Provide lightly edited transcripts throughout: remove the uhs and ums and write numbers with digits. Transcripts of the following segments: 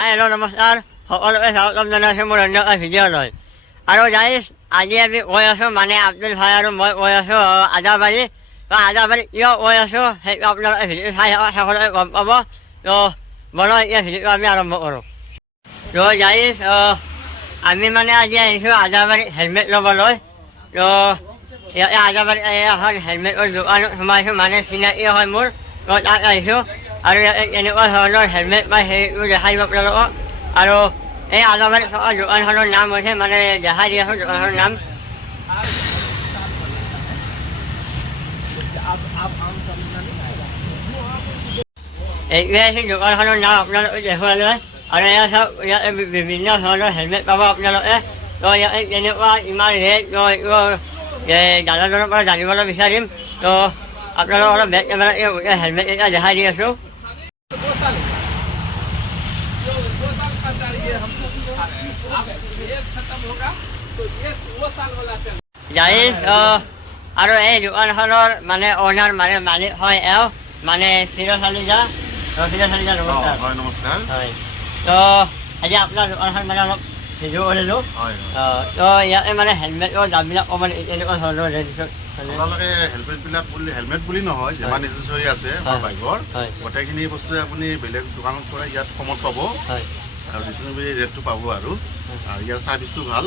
Hello, নমস্কাৰ সকলোকে স্বাগতম জনাইছোঁ মোৰ অন্য এটা ভিডিঅ'লৈ। আৰু গাইজ আজি আমি কৈ আছোঁ মানে আব্দুল ভাই আৰু মই কৈ আছোঁ আজাবাৰী। তো আজাবাৰী কিয় কৈ আছোঁ সেইটো আপোনালোকে ভিডিঅ'টো চাই শেষলৈ গম পাব। তো বলক এতিয়া ভিডিঅ'টো আমি আৰম্ভ কৰোঁ। তো গাইজ আমি মানে আজি আহিছোঁ আজাবাৰী হেলমেট ল'বলৈ। তো ইয়াতে আজাবাৰী এখন হেলমেটৰ দোকানত সোমাইছোঁ, মানে চিনাকি হয় মোৰ। তো তাত আহিছোঁ আৰু ইয়াতে এনেকুৱা ধৰণৰ হেলমেট পাই সেইটো দেখাই দিব আপোনালোকক। আৰু এই আজাবাৰীত থকা দোকানখনৰ নাম হৈছে, মানে দেখাই দি আছোঁ দোকানখনৰ নাম। এইটোৱে হৈছে দোকানখনৰ নাম, আপোনালোকে দেখুৱালৈ। আৰু ইয়াত চাওক, ইয়াতে বিভিন্ন ধৰণৰ হেলমেট পাব আপোনালোকে। তো ইয়াতে কেনেকুৱা ইমান ৰেট, তো এইটো দাদাজনৰ পৰা জানিবলৈ বিচাৰিম। তো আপোনালোকক অলপ বেক কেমেৰাত গোটেই হেলমেট এটা দেখাই দি আছোঁ। আৰু এই দোকানখনৰ মানে অনাৰ মানে মালিক হয় এওঁ, মানে ফিৰোজ চালিজা। ফিৰোজ চালিজা নমস্কাৰ। হয়, তো আজি আপোনাৰ দোকানখন মানে অলপ ভিডিঅ' কৰিলোঁ। তো ইয়াতে মানে হেলমেটৰ দামবিলাক অকণমান এনেকুৱা ধৰণৰ ৰেঞ্জত। আপোনালোকে হেলমেট বুলি নহয়, যিমান এচেছৰী আছে আমাৰ বাইকৰ গোটেইখিনি বস্তুৱে আপুনি বেলেগ দোকানত পৰা ইয়াত কমত পাব আৰু ৰিজনেবল ৰেটটো পাব। আৰু ইয়াৰ ছাৰ্ভিচটো ভাল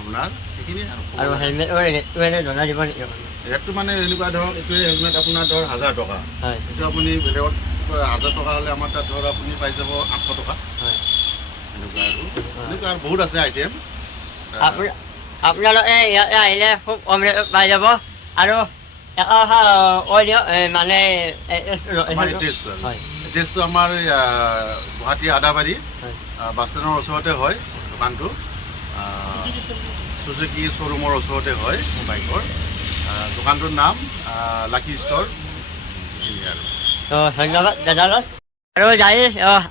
আপোনাৰ সেইখিনি। আৰু হেলমেটৰ ৰেটটো এনেই জনাই দিব নেকি? ৰেটটো মানে এনেকুৱা ধৰক, এইটোৱে হেলমেট আপোনাৰ ধৰ 1000 টকা। এইটো আপুনি বেলেগত 1000 টকা হ'লে আমাৰ তাত ধৰ আপুনি পাই যাব 800 টকা। এনেকুৱা আৰু এনেকুৱা আৰু বহুত আছে আইটেম। আপোনালোকে ইয়াতে আহিলে খুব কম ৰেটত পাই যাব। আৰু এটা কথা কৈ দিয়ক, মানে এড্ৰেছটো আমাৰ গুৱাহাটী আদাবাৰী বাছ ষ্টেণ্ডৰ ওচৰতে হয় দোকানটো। চুজুকি শ্ব'ৰুমৰ ওচৰতে হয় বাইকৰ। দোকানটোৰ নাম লাকি ষ্ট'ৰ। তো ধন্যবাদ দাদালৈ। আৰু যাই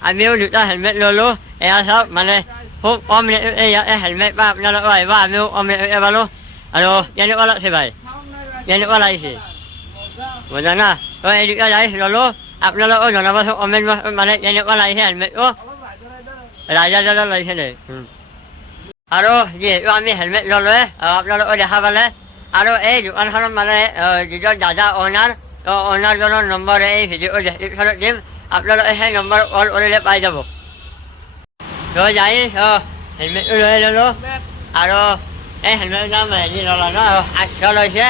আমিও দুটা হেলমেট ল'লোঁ। এয়া চাওক, মানে খুব কম ৰেটত ইয়াতে হেলমেট পাই, আপোনালোকে আহিব। আমিও কম ৰেটতে পালোঁ। আৰু কেনেকুৱা লাগছে ভাই? কেনেকুৱা লাগিছে? বুজা না? তো এই দুটা যাইছ ল'লোঁ। আপোনালোকেও জনাবচোন কমেণ্ট বক্সত, মানে কেনেকুৱা লাগিছে হেলমেটটো। ৰাইডাৰ দাদা লাগিছে নে? আৰু যিহেতু আমি হেলমেট ল'লোৱে, আপোনালোকে দেখা পালে। আৰু এই দোকানখনত মানে যিজন দাদা অ'নাৰ, তো অ'নাৰজনৰ নম্বৰ এই ভিডিঅ'ৰ ডেছক্ৰিপশ্যনত দিম। আপোনালোকে সেই নম্বৰ কল কৰিলে পাই যাব। তো যাই হেলমেটটো লৈ ল'লোঁ। আৰু এই হেলমেটৰ দাম হেৰি ল'লা ন, 800 লৈছে।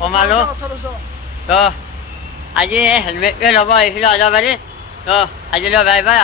কমালোঁ। তো আজি এই হেলমেটটোৱে ল'ব আহিছিলোঁ আজাবাৰী। তো আজিলৈ বাই বাই।